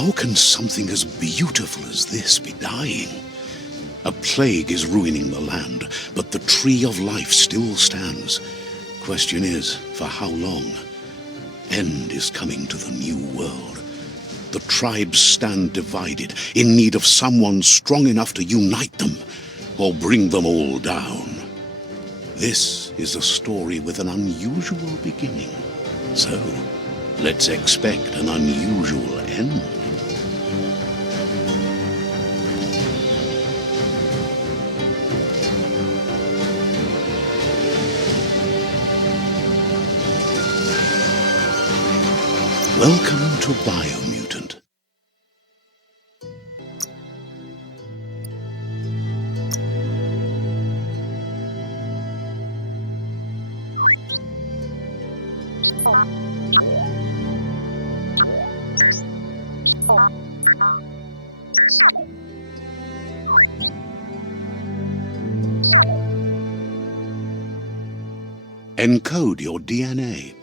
How can something as beautiful as this be dying? A plague is ruining the land, but the tree of life still stands. Question is, for how long? End is coming to the new world. The tribes stand divided, in need of someone strong enough to unite them, or bring them all down. This is a story with an unusual beginning. So, let's expect an unusual end. Welcome to Biomutant. Encode your DNA.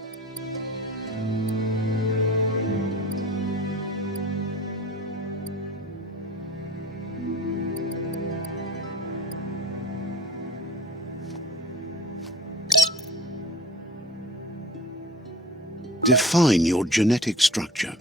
Define your genetic structure.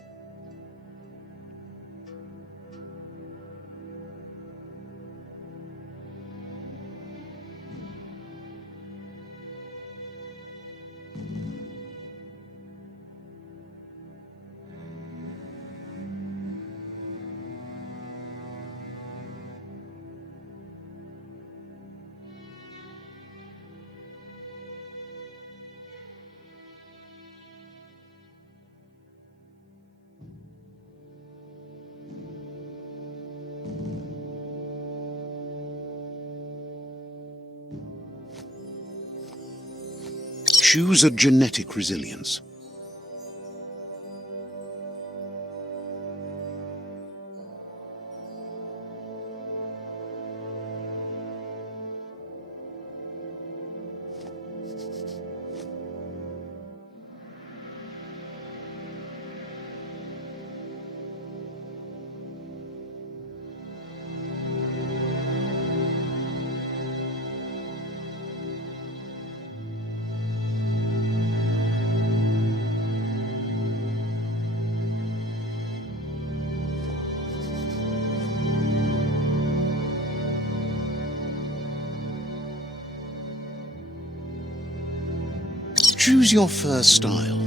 Choose a genetic resilience. Choose your first style.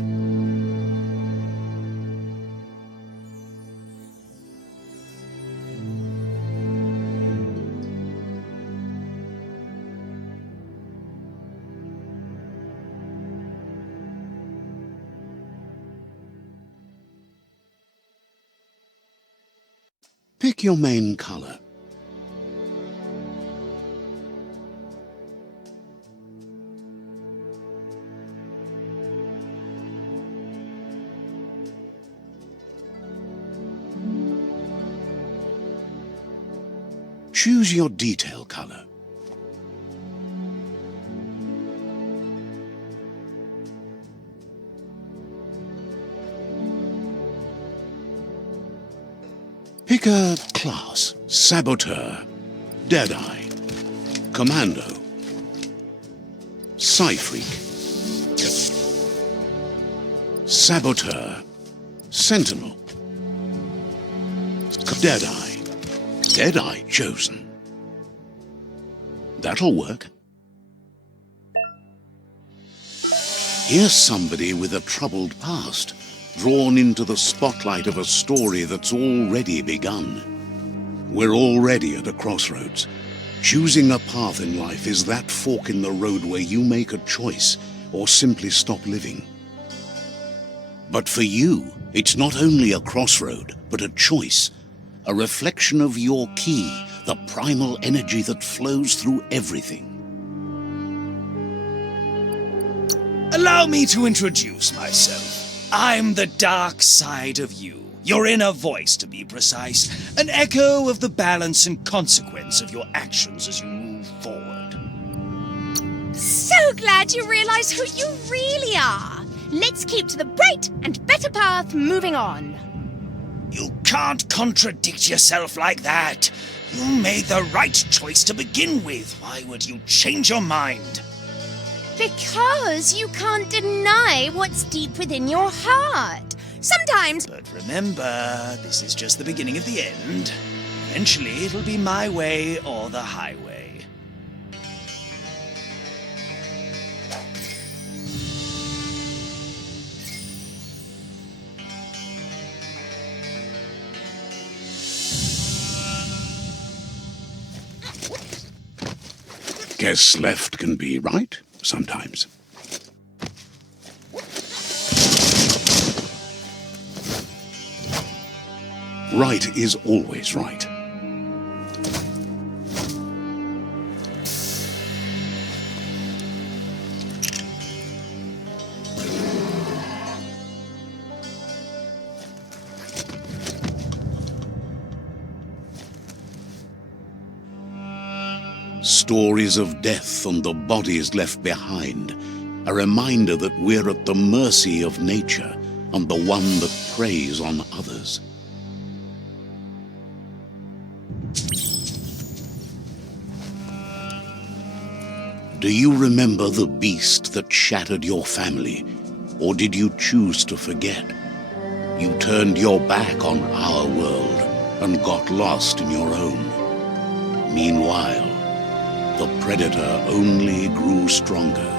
Pick your main color. Choose your detail color. Pick a class: Saboteur, Deadeye, Commando, Psy-Freak, Saboteur, Sentinel, Deadeye. Deadeye chosen. That'll work. Here's somebody with a troubled past, drawn into the spotlight of a story that's already begun. We're already at a crossroads. Choosing a path in life is that fork in the road where you make a choice or simply stop living. But for you, it's not only a crossroad, but a choice. A reflection of your key, the primal energy that flows through everything. Allow me to introduce myself. I'm the dark side of you, your inner voice to be precise, an echo of the balance and consequence of your actions as you move forward. So glad you realize who you really are. Let's keep to the bright and better path moving on. You can't contradict yourself like that. You made the right choice to begin with. Why would you change your mind? Because you can't deny what's deep within your heart. Sometimes... But remember, this is just the beginning of the end. Eventually, it'll be my way or the highway. Guess left can be right, sometimes. Right is always right. Stories of death and the bodies left behind, a reminder that we're at the mercy of nature and the one that preys on others. Do you remember the beast that shattered your family, or did you choose to forget? You turned your back on our world and got lost in your own. Meanwhile, the predator only grew stronger.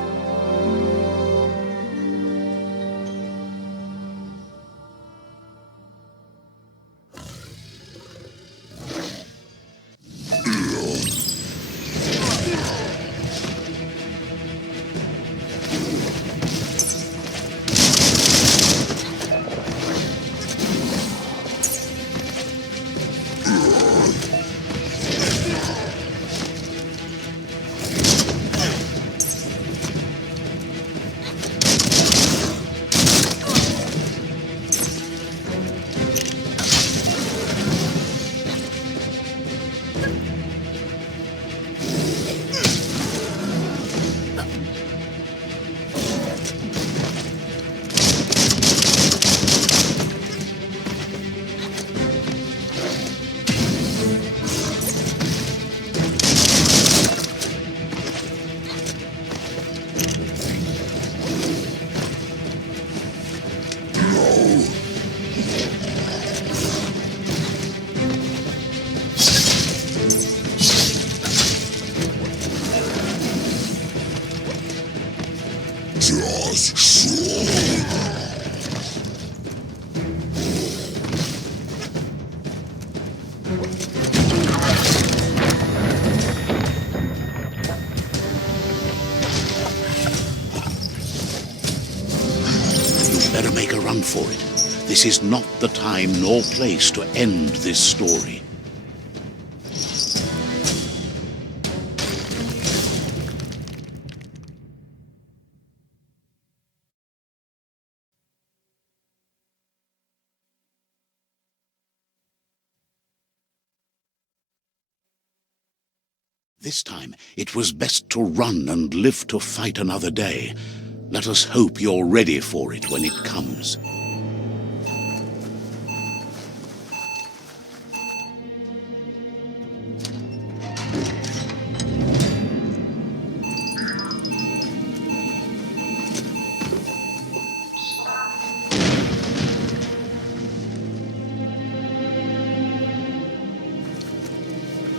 Better make a run for it. This is not the time nor place to end this story. This time, it was best to run and live to fight another day. Let us hope you're ready for it when it comes.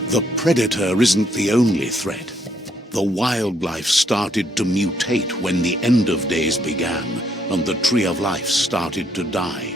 The predator isn't the only threat. The wildlife started to mutate when the end of days began, and the tree of life started to die.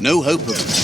No hope of...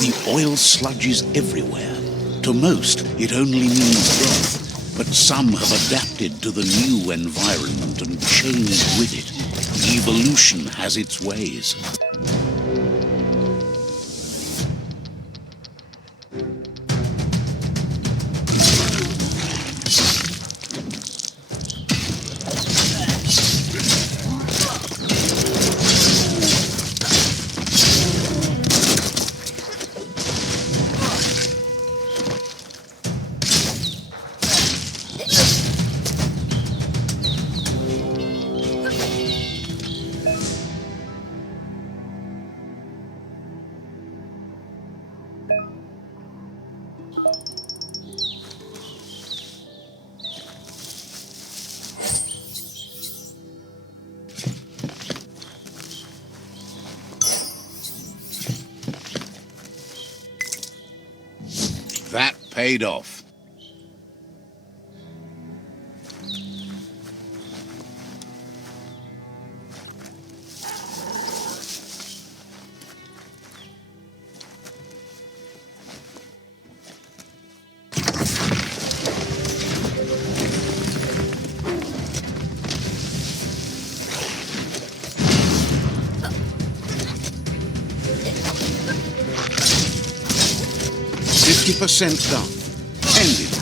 The oil sludges everywhere. To most, it only means death, but some have adapted to the new environment and changed with it. Evolution has its ways. That paid off. %, done. Ended.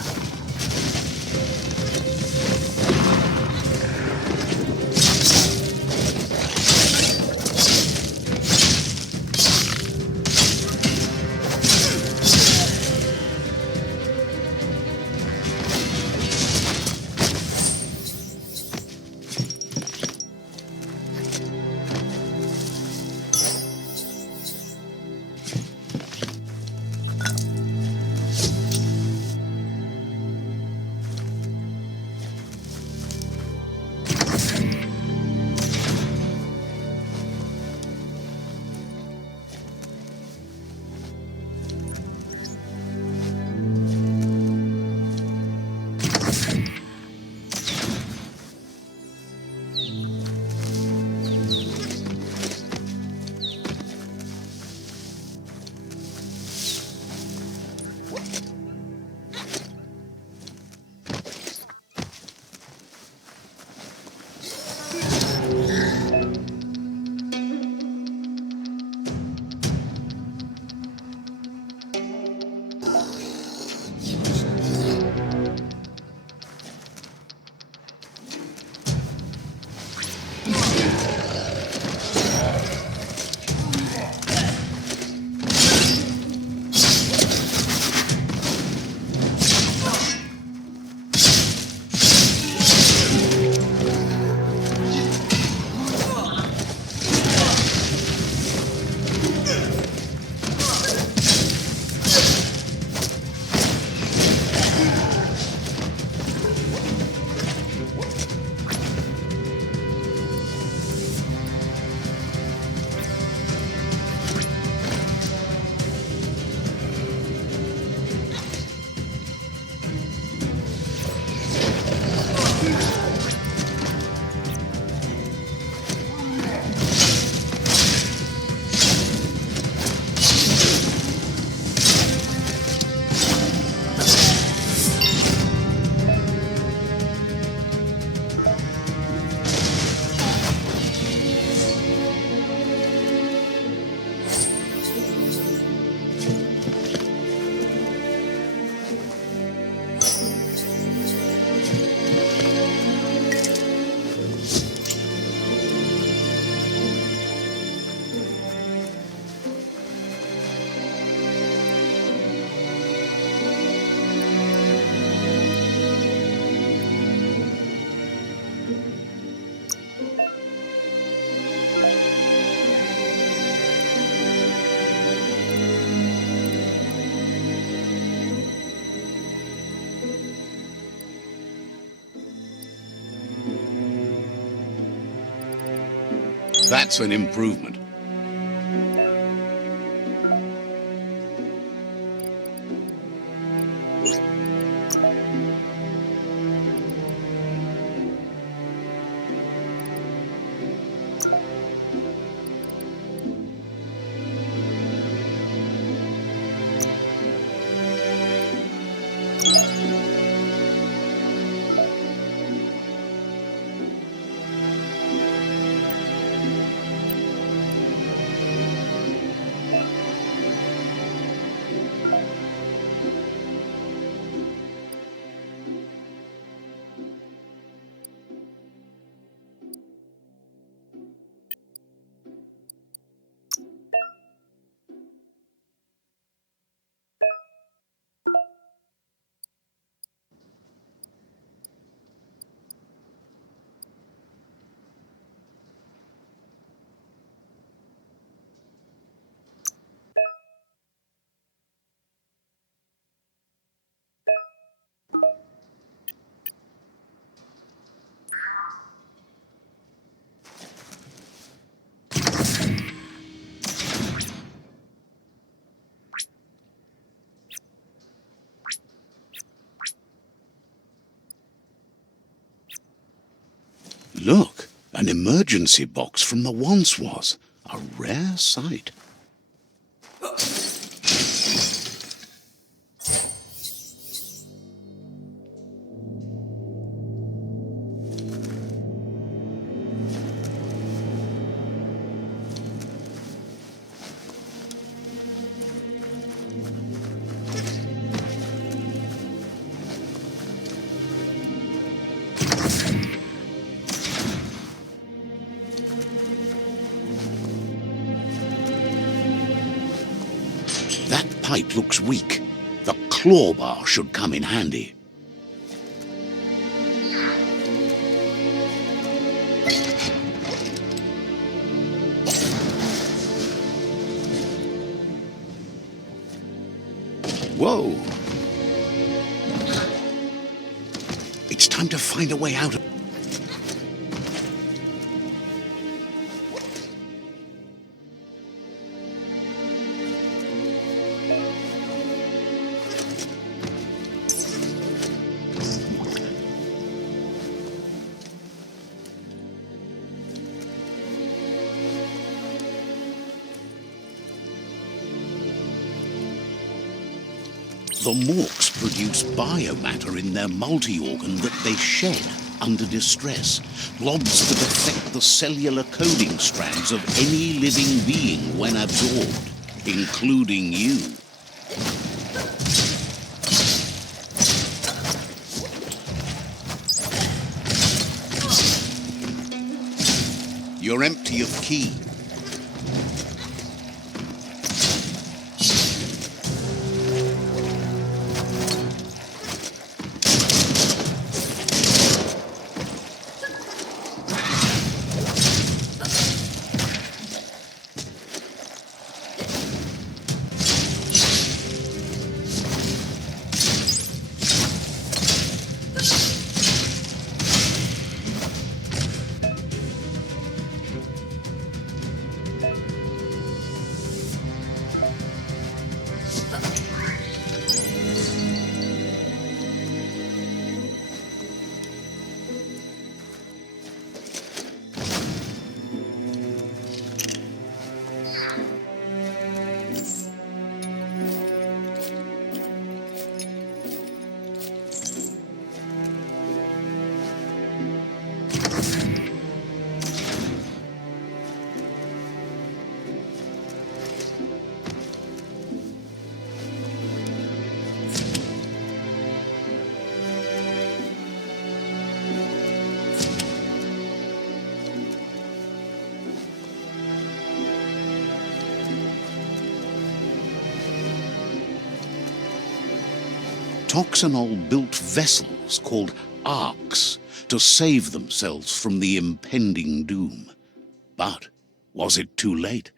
That's an improvement. Look, an emergency box from the once was. A rare sight. That pipe looks weak. The Klawbar should come in handy. Whoa! It's time to find a way out of... The Morks produce biomatter in their multi-organ that they shed under distress, blobs that affect the cellular coding strands of any living being when absorbed, including you. You're empty of ki. Toxanol built vessels called arks to save themselves from the impending doom. But was it too late?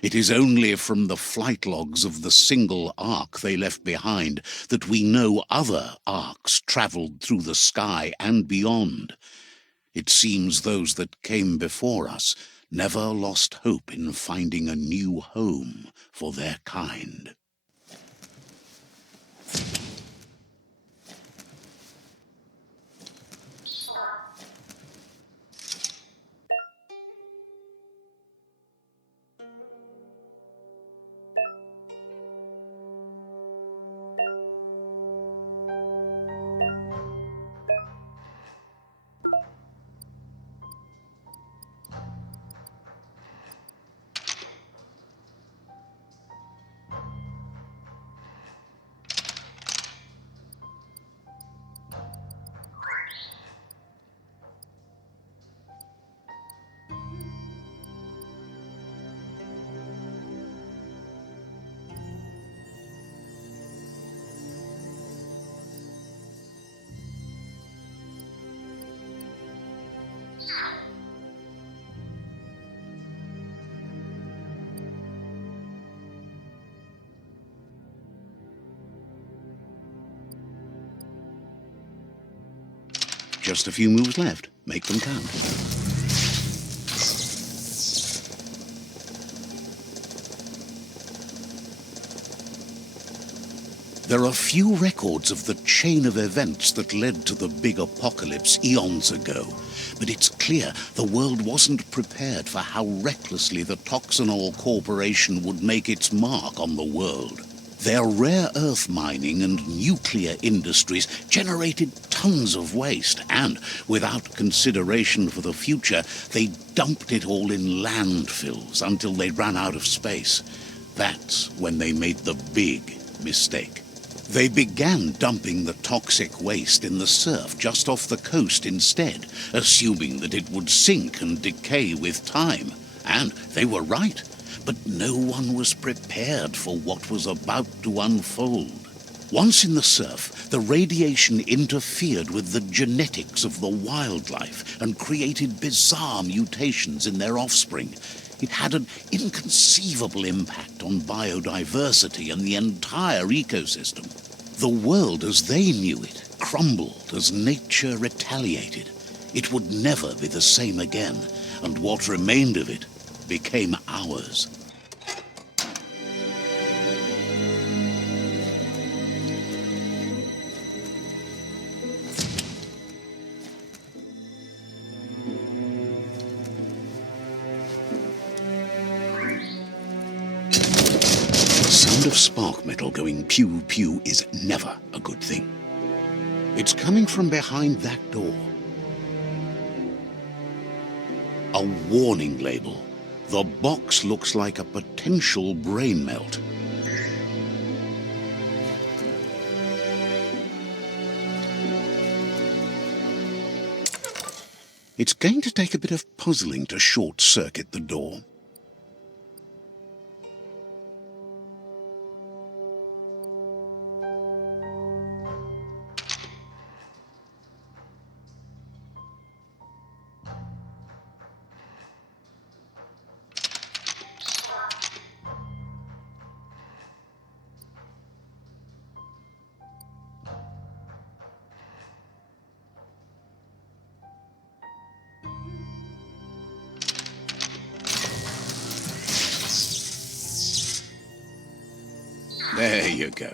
It is only from the flight logs of the single ark they left behind that we know other arks travelled through the sky and beyond. It seems those that came before us never lost hope in finding a new home for their kind. Just a few moves left. Make them count. There are few records of the chain of events that led to the big apocalypse eons ago, but it's clear the world wasn't prepared for how recklessly the Toxanol Corporation would make its mark on the world. Their rare earth mining and nuclear industries generated tons of waste, and, without consideration for the future, they dumped it all in landfills until they ran out of space. That's when they made the big mistake. They began dumping the toxic waste in the surf just off the coast instead, assuming that it would sink and decay with time. And they were right. But no one was prepared for what was about to unfold. Once in the surf, the radiation interfered with the genetics of the wildlife and created bizarre mutations in their offspring. It had an inconceivable impact on biodiversity and the entire ecosystem. The world as they knew it crumbled as nature retaliated. It would never be the same again, and what remained of it became ours. The sound of spark metal going pew-pew is never a good thing. It's coming from behind that door. A warning label. The box looks like a potential brain melt. It's going to take a bit of puzzling to short-circuit the door. There you go.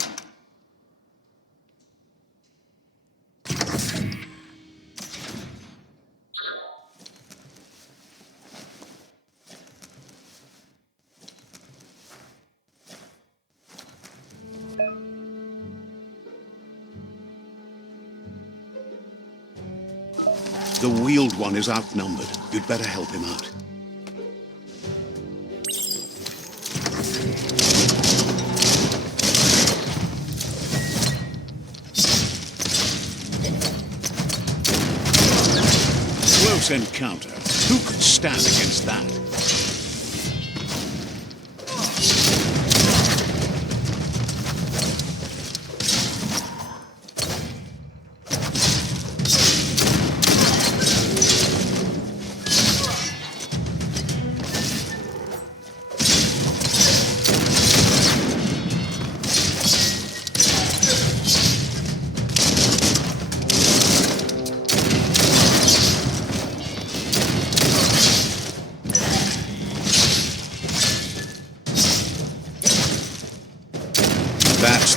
The wheeled one is outnumbered. You'd better help him out. Close encounter. Who could stand against that?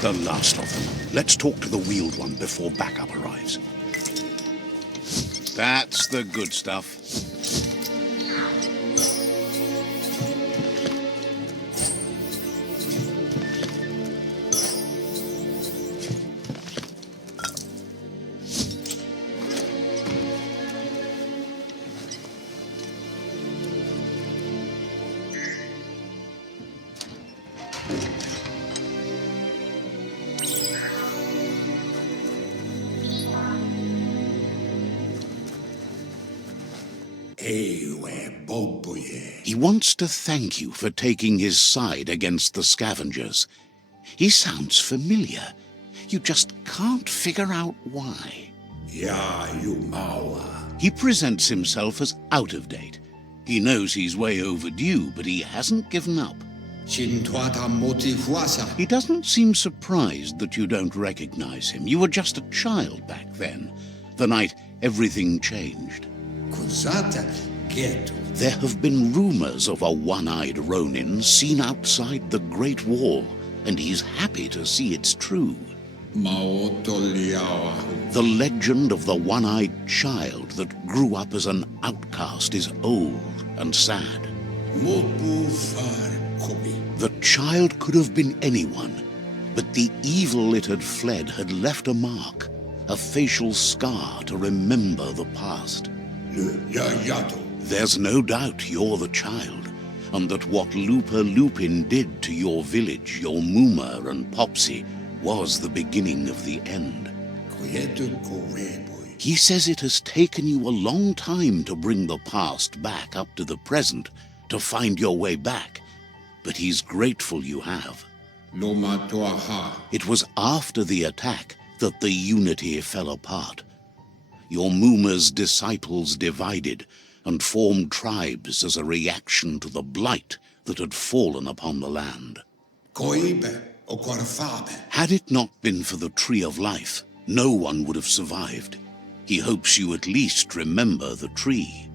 the last of them. Let's talk to the wheeled one before backup arrives. That's the good stuff. He wants to thank you for taking his side against the scavengers. He sounds familiar. You just can't figure out why. He presents himself as out of date. He knows he's way overdue, but he hasn't given up. He doesn't seem surprised that you don't recognize him. You were just a child back then, the night everything changed. There have been rumors of a one-eyed Ronin seen outside the Great Wall, and he's happy to see it's true. The legend of the one-eyed child that grew up as an outcast is old and sad. The child could have been anyone, but the evil it had fled had left a mark, a facial scar to remember the past. There's no doubt you're the child, and that what Lupa Lupin did to your village, your Muma and Popsy, was the beginning of the end. He says it has taken you a long time to bring the past back up to the present, to find your way back, but he's grateful you have. It was after the attack that the unity fell apart. Your Muma's disciples divided and formed tribes as a reaction to the blight that had fallen upon the land. Had it not been for the Tree of Life, no one would have survived. He hopes you at least remember the tree.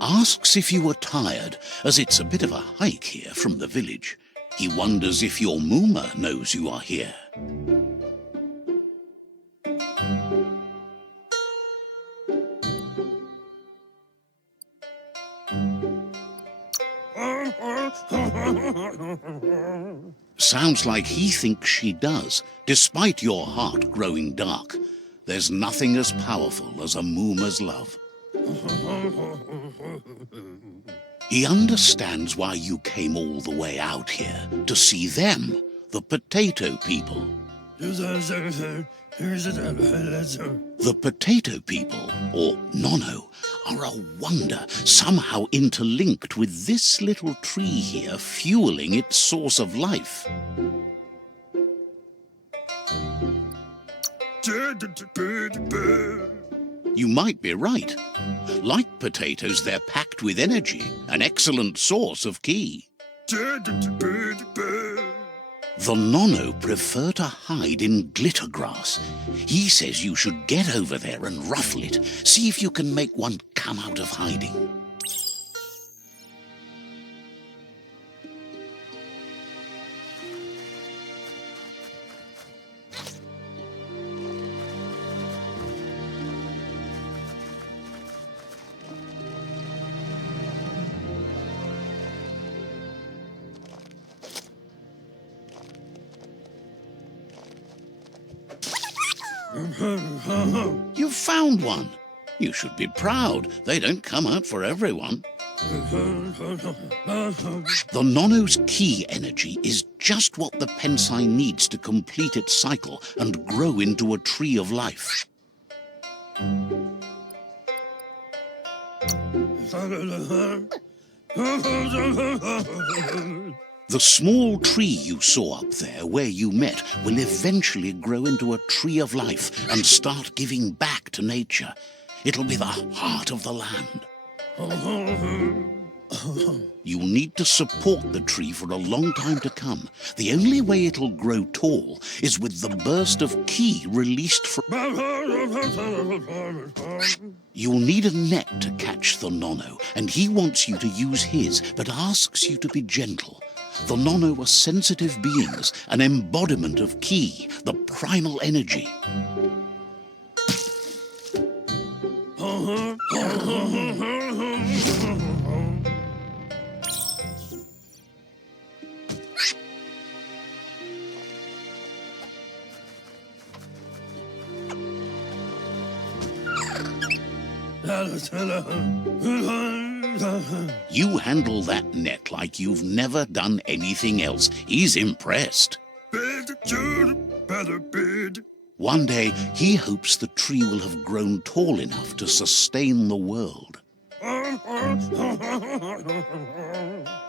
Asks if you were tired, as it's a bit of a hike here from the village. He wonders if your Muma knows you are here. Sounds like he thinks she does, despite your heart growing dark. There's nothing as powerful as a Muma's love. He understands why you came all the way out here, to see them, the potato people. The potato people, or Nono, are a wonder, somehow interlinked with this little tree here fueling its source of life. You might be right. Like potatoes, they're packed with energy, an excellent source of ki. The Nono prefer to hide in glitter grass. He says you should get over there and ruffle it. See if you can make one come out of hiding. You've found one. You should be proud. They don't come out for everyone. The Nono's ki energy is just what the Pensai needs to complete its cycle and grow into a tree of life. The small tree you saw up there where you met will eventually grow into a tree of life and start giving back to nature. It'll be the heart of the land. You'll need to support the tree for a long time to come. The only way it'll grow tall is with the burst of ki released from... You'll need a net to catch the Nono, and he wants you to use his, but asks you to be gentle. The Nono are sensitive beings, an embodiment of ki, the primal energy. You handle that net like you've never done anything else. He's impressed. One day, he hopes the tree will have grown tall enough to sustain the world.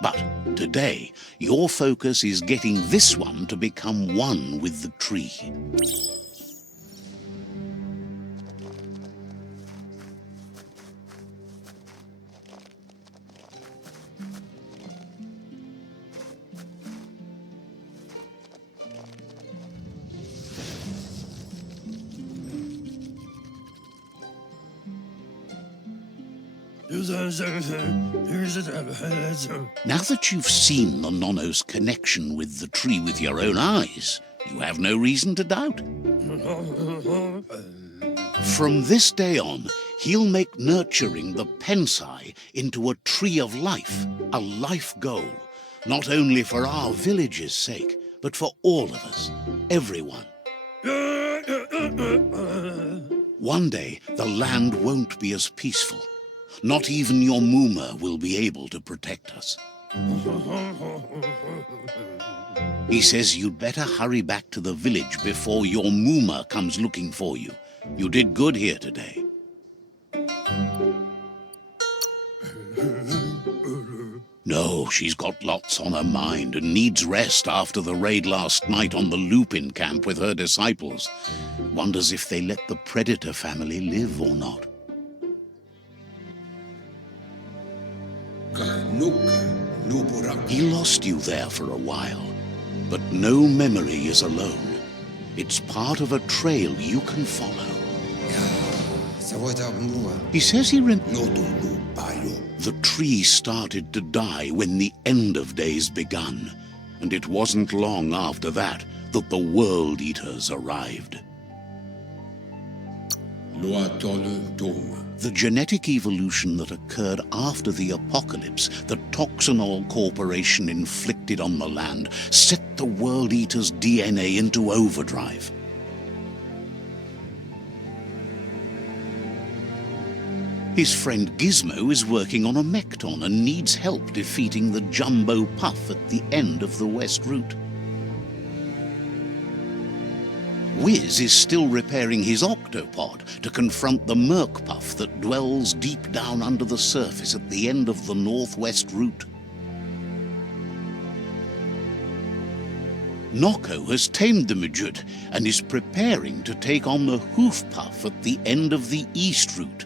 But today, your focus is getting this one to become one with the tree. Now that you've seen the Nono's connection with the tree with your own eyes, you have no reason to doubt. From this day on, he'll make nurturing the Pensai into a tree of life, a life goal, not only for our village's sake, but for all of us, everyone. One day, the land won't be as peaceful. Not even your Muma will be able to protect us. He says you'd better hurry back to the village before your Muma comes looking for you. You did good here today. No, she's got lots on her mind and needs rest after the raid last night on the Lupin camp with her disciples. Wonders if they let the Predator family live or not. He lost you there for a while, but no memory is alone. It's part of a trail you can follow. He says he The tree started to die when the end of days begun, and it wasn't long after that that the World Eaters arrived. The genetic evolution that occurred after the apocalypse that Toxinol Corporation inflicted on the land set the World Eater's DNA into overdrive. His friend Gizmo is working on a Mekton and needs help defeating the Jumbo Puff at the end of the West Route. Wiz is still repairing his octopod to confront the Merc Puff that dwells deep down under the surface at the end of the Northwest Route. Noko has tamed the Midget and is preparing to take on the Hoof Puff at the end of the East Route.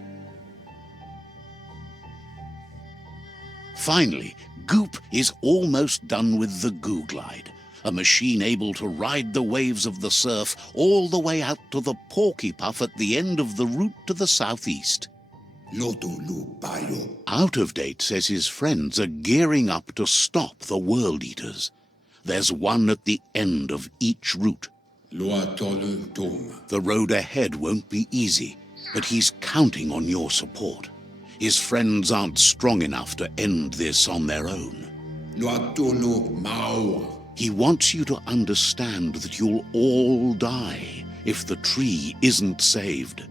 Finally, Goop is almost done with the Goo Glide, a machine able to ride the waves of the surf all the way out to the Porky Puff at the end of the route to the southeast. Out of Date says his friends are gearing up to stop the World Eaters. There's one at the end of each route. The road ahead won't be easy, but he's counting on your support. His friends aren't strong enough to end this on their own. He wants you to understand that you'll all die if the tree isn't saved.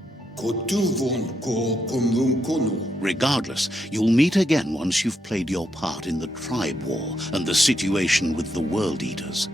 Regardless, you'll meet again once you've played your part in the tribe war and the situation with the World Eaters.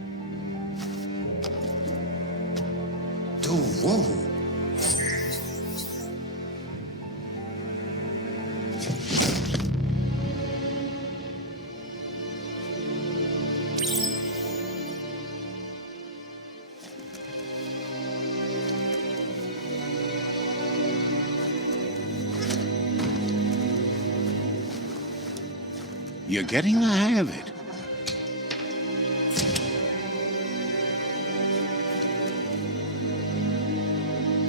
You're getting the hang of it.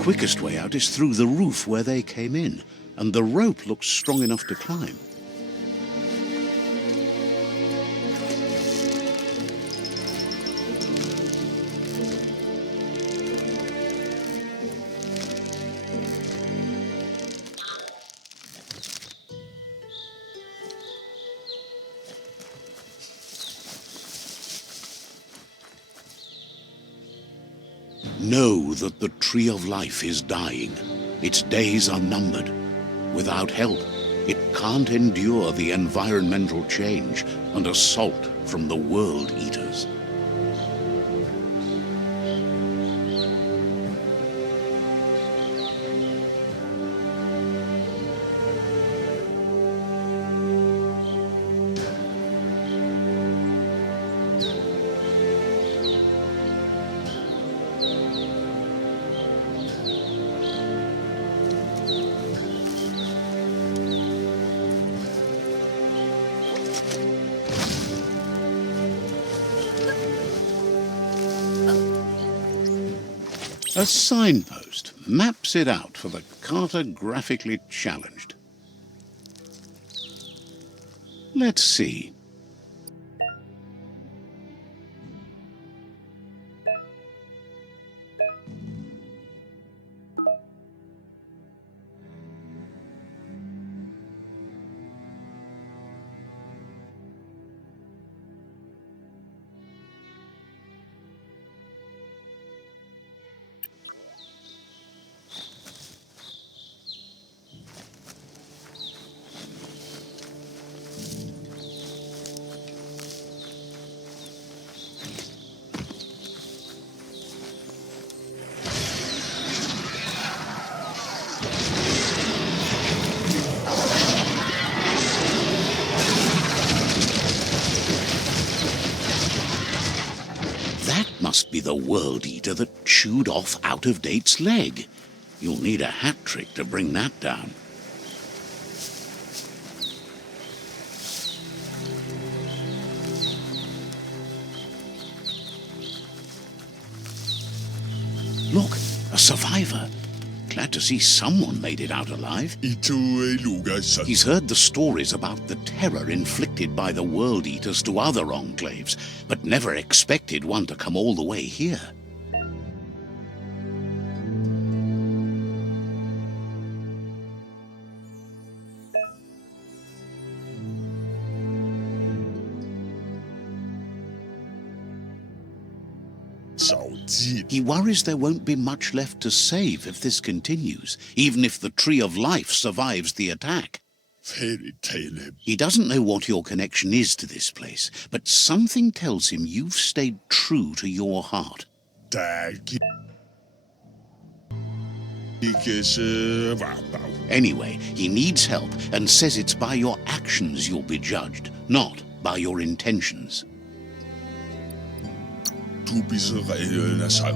Quickest way out is through the roof where they came in, and the rope looks strong enough to climb. Know that the Tree of Life is dying. Its days are numbered. Without help, it can't endure the environmental change and assault from the World Eaters. A signpost maps it out for the cartographically challenged. Let's see. Must be the World Eater that chewed off Out-of-Date's leg. You'll need a hat trick to bring that down. Look, a survivor. Glad to see someone made it out alive. He's heard the stories about the terror inflicted by the World Eaters to other enclaves, but never expected one to come all the way here. He worries there won't be much left to save if this continues, even if the Tree of Life survives the attack. He doesn't know what your connection is to this place, but something tells him you've stayed true to your heart. Anyway, he needs help and says it's by your actions you'll be judged, not by your intentions.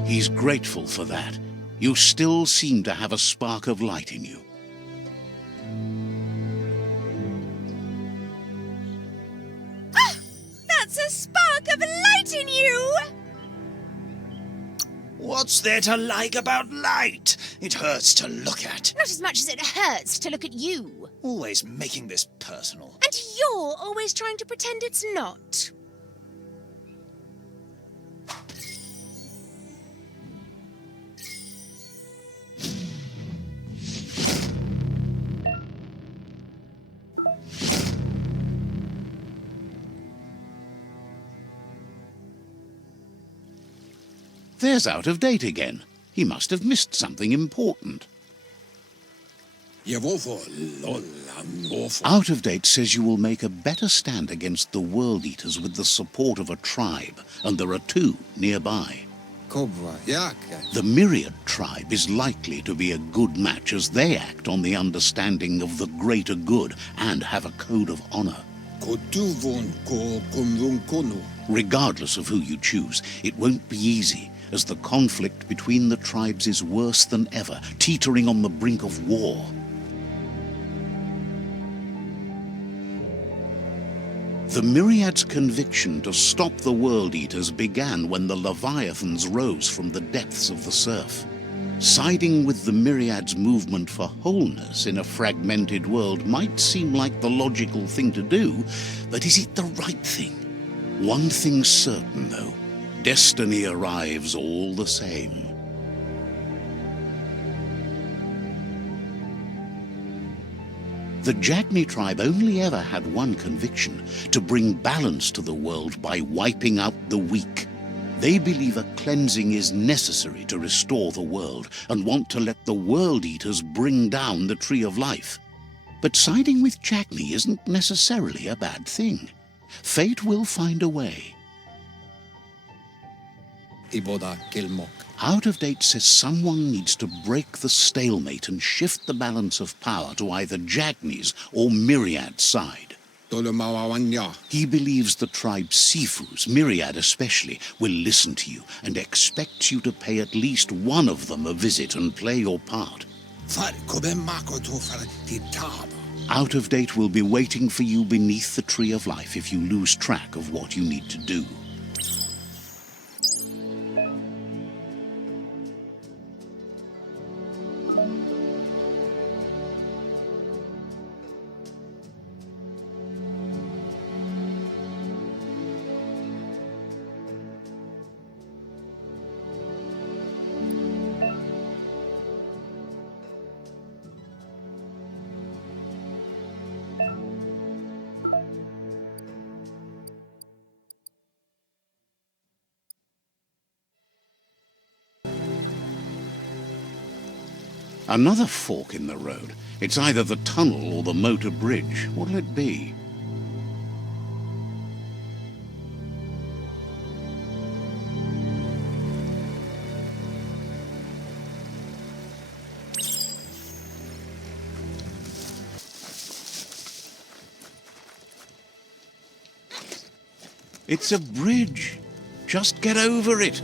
He's grateful for that. You still seem to have a spark of light in you. Ah! That's a spark of light in you! What's there to like about light? It hurts to look at. Not as much as it hurts to look at you. Always making this personal. And you're always trying to pretend it's not. There's Out-of-Date again. He must have missed something important. Out-of-Date says you will make a better stand against the World Eaters with the support of a tribe, and there are two nearby. The Myriad tribe is likely to be a good match as they act on the understanding of the greater good and have a code of honor. Regardless of who you choose, it won't be easy, as the conflict between the tribes is worse than ever, teetering on the brink of war. The Myriad's conviction to stop the World Eaters began when the Leviathans rose from the depths of the surf. Siding with the Myriad's movement for wholeness in a fragmented world might seem like the logical thing to do, but is it the right thing? One thing's certain, though. Destiny arrives all the same. The Jagni tribe only ever had one conviction: to bring balance to the world by wiping out the weak. They believe a cleansing is necessary to restore the world and want to let the World Eaters bring down the Tree of Life. But siding with Jagni isn't necessarily a bad thing. Fate will find a way. Out of Date says someone needs to break the stalemate and shift the balance of power to either Jagni's or Myriad's side. He believes the tribe's Sifus, Myriad especially, will listen to you and expects you to pay at least one of them a visit and play your part. Out of Date will be waiting for you beneath the Tree of Life if you lose track of what you need to do. Another fork in the road. It's either the tunnel or the motor bridge. What'll it be? It's a bridge. Just get over it.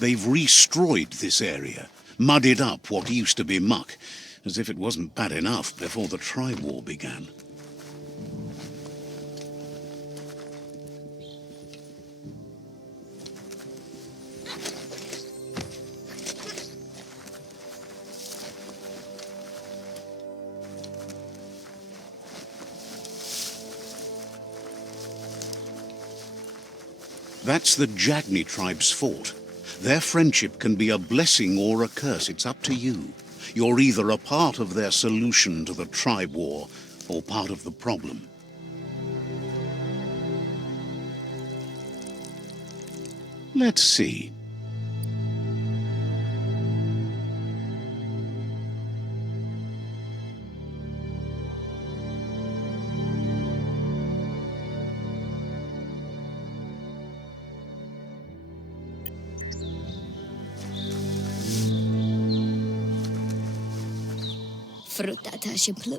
They've restroyed this area, muddied up what used to be muck, as if it wasn't bad enough before the tribe war began. That's the Jagni tribe's fort. Their friendship can be a blessing or a curse. It's up to you. You're either a part of their solution to the tribe war or part of the problem. Let's see.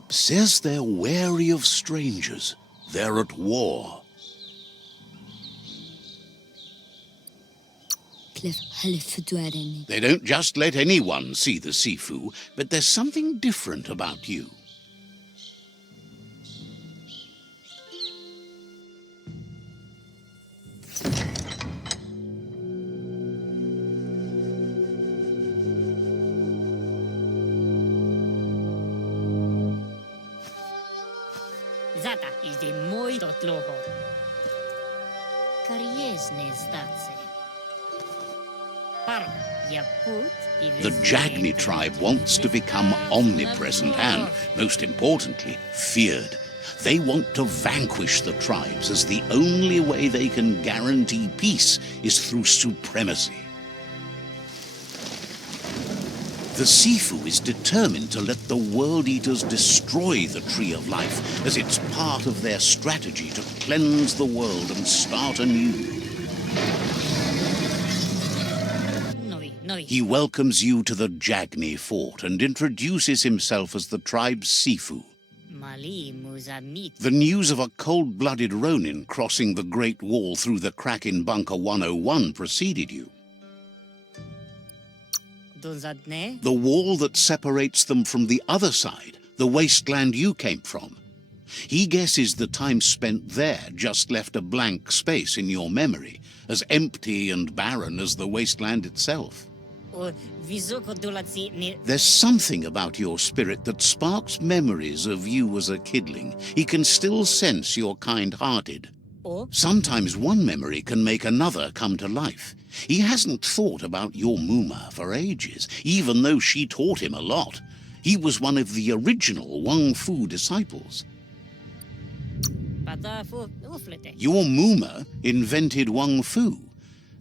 Says they're wary of strangers. They're at war. They don't just let anyone see the Sifu, but there's something different about you. Zata is the muito tloho. Kariesne zdace. Paro, ya put... The Jagni tribe wants to become omnipresent and, most importantly, feared. They want to vanquish the tribes, as the only way they can guarantee peace is through supremacy. The Sifu is determined to let the World Eaters destroy the Tree of Life, as it's part of their strategy to cleanse the world and start anew. He welcomes you to the Jagni fort and introduces himself as the tribe's Sifu. The news of a cold-blooded Ronin crossing the Great Wall through the crack in Bunker 101 preceded you. The wall that separates them from the other side, the wasteland you came from. He guesses the time spent there just left a blank space in your memory, as empty and barren as the wasteland itself. There's something about your spirit that sparks memories of you as a kidling. He can still sense you're kind-hearted. Sometimes one memory can make another come to life. He hasn't thought about your Muma for ages, even though she taught him a lot. He was one of the original Wung-Fu disciples. Your Muma invented Wung-Fu.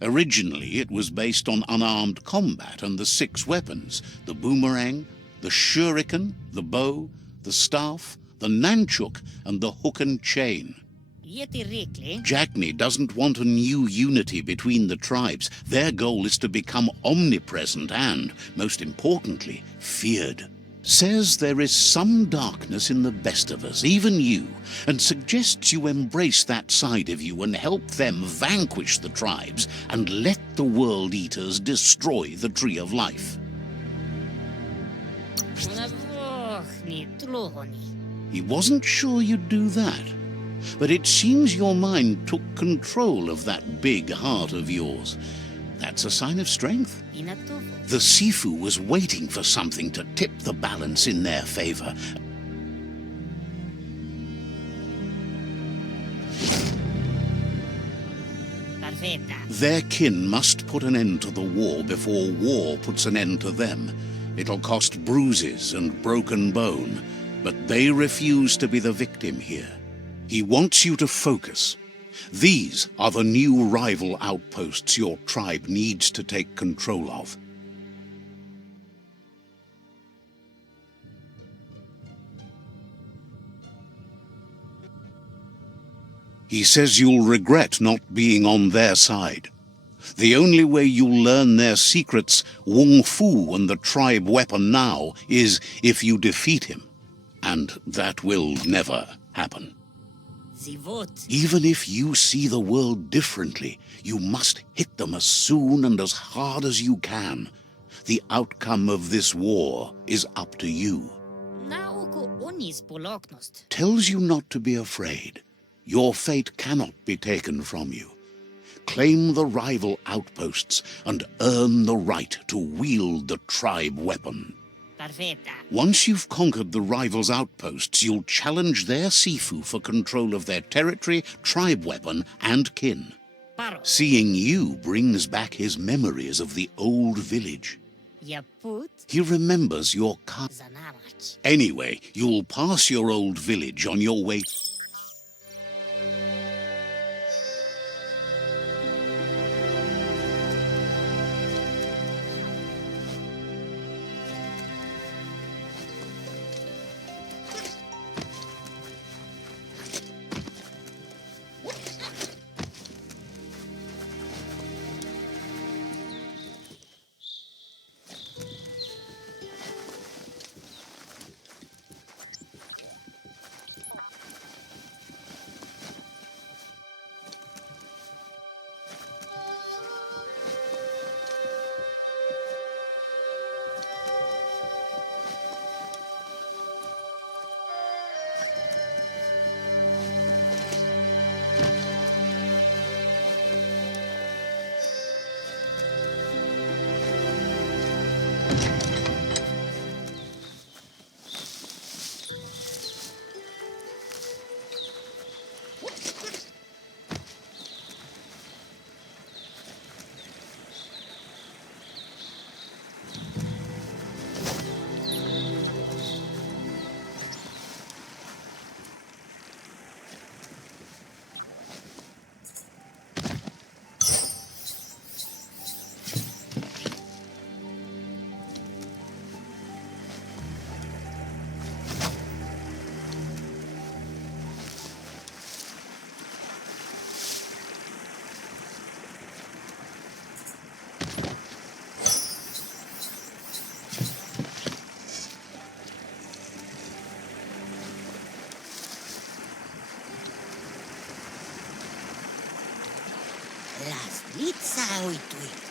Originally, it was based on unarmed combat and the 6 weapons: the boomerang, the shuriken, the bow, the staff, the nunchuk, and the hook and chain. Jagni doesn't want a new unity between the tribes. Their goal is to become omnipresent and, most importantly, feared. Says there is some darkness in the best of us, even you, and suggests you embrace that side of you and help them vanquish the tribes and let the World Eaters destroy the Tree of Life. He wasn't sure you'd do that, but it seems your mind took control of that big heart of yours. That's a sign of strength. The Sifu was waiting for something to tip the balance in their favor. Their kin must put an end to the war before war puts an end to them. It'll cost bruises and broken bone, but they refuse to be the victim here. He wants you to focus. These are the new rival outposts your tribe needs to take control of. He says you'll regret not being on their side. The only way you'll learn their secrets, Wung-Fu and the tribe weapon now, is if you defeat him. And that will never happen. Even if you see the world differently, you must hit them as soon and as hard as you can. The outcome of this war is up to you. Tells you not to be afraid. Your fate cannot be taken from you. Claim the rival outposts and earn the right to wield the tribe weapon. Once you've conquered the rivals' outposts, you'll challenge their Sifu for control of their territory, tribe weapon, and kin. Seeing you brings back his memories of the old village. He remembers your Anyway, you'll pass your old village on your way.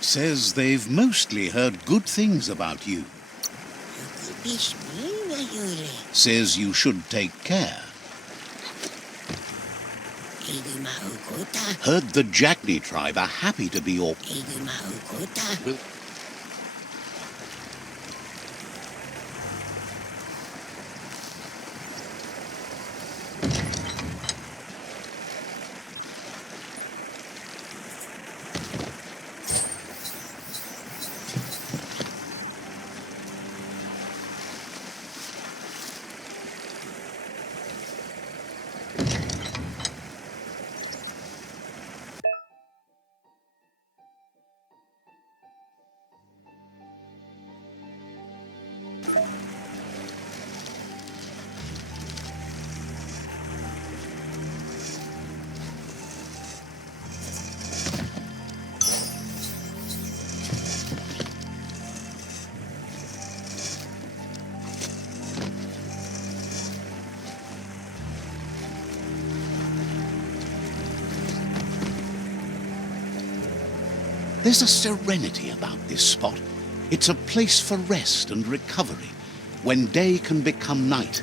Says they've mostly heard good things about you. Says you should take care. Heard the Jackney tribe are happy to be your... There's a serenity about this spot. It's a place for rest and recovery, when day can become night.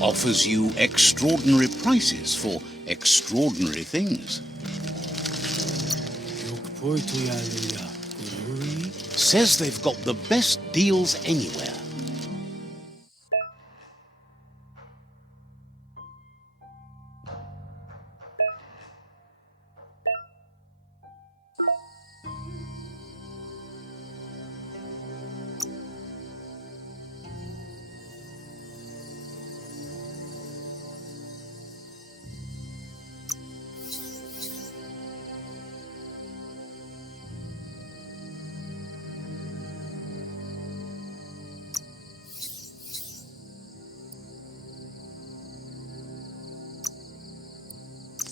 Offers you extraordinary prices for extraordinary things. Says they've got the best deals anywhere.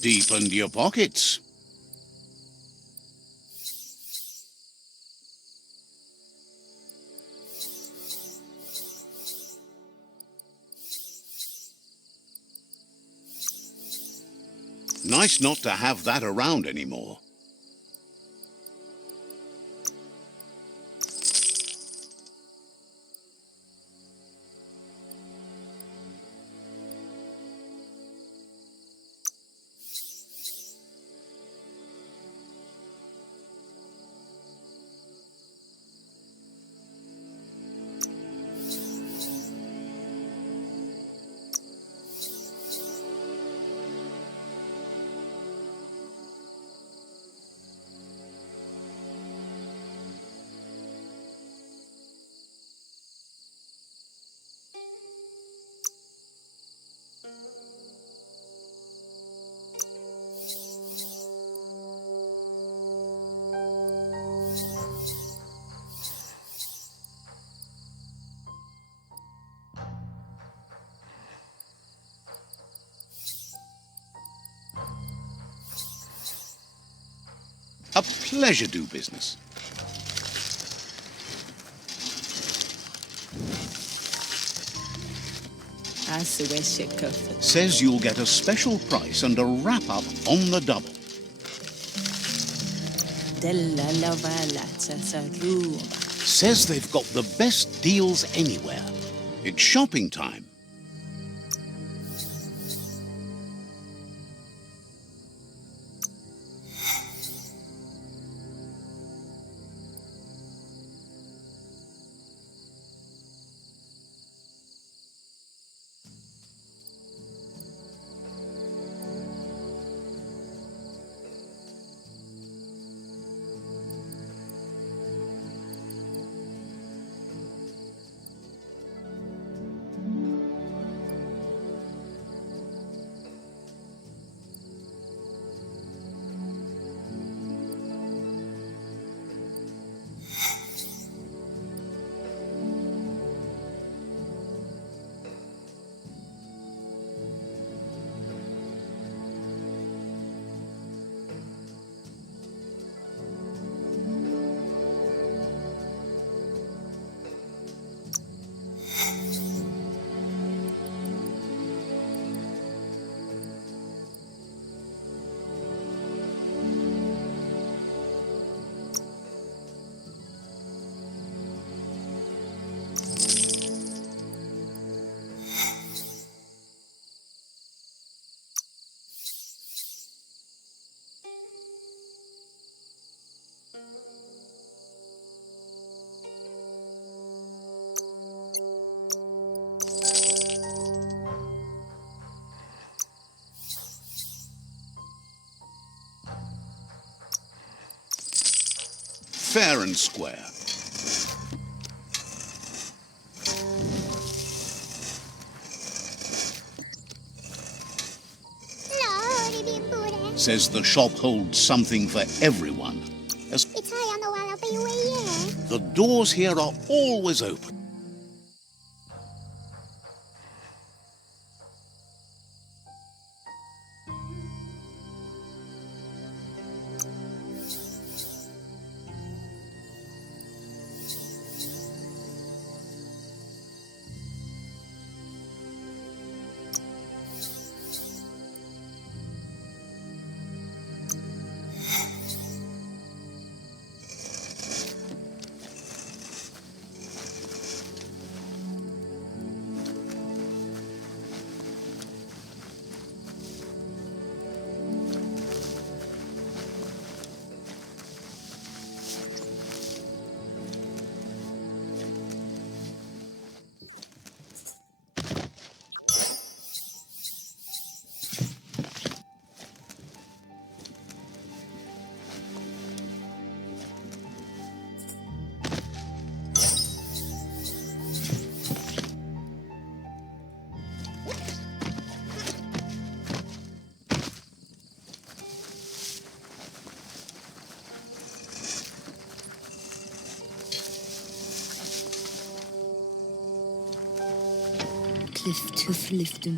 Deepened your pockets. Nice not to have that around anymore. A pleasure do business. Says you'll get a special price and a wrap-up on the double. Says they've got the best deals anywhere. It's shopping time. Fair and square. Says the shop holds something for everyone. The doors here are always open.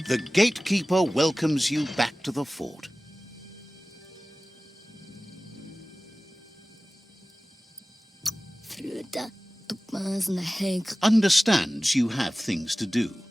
The gatekeeper welcomes you back to the fort. Understands you have things to do.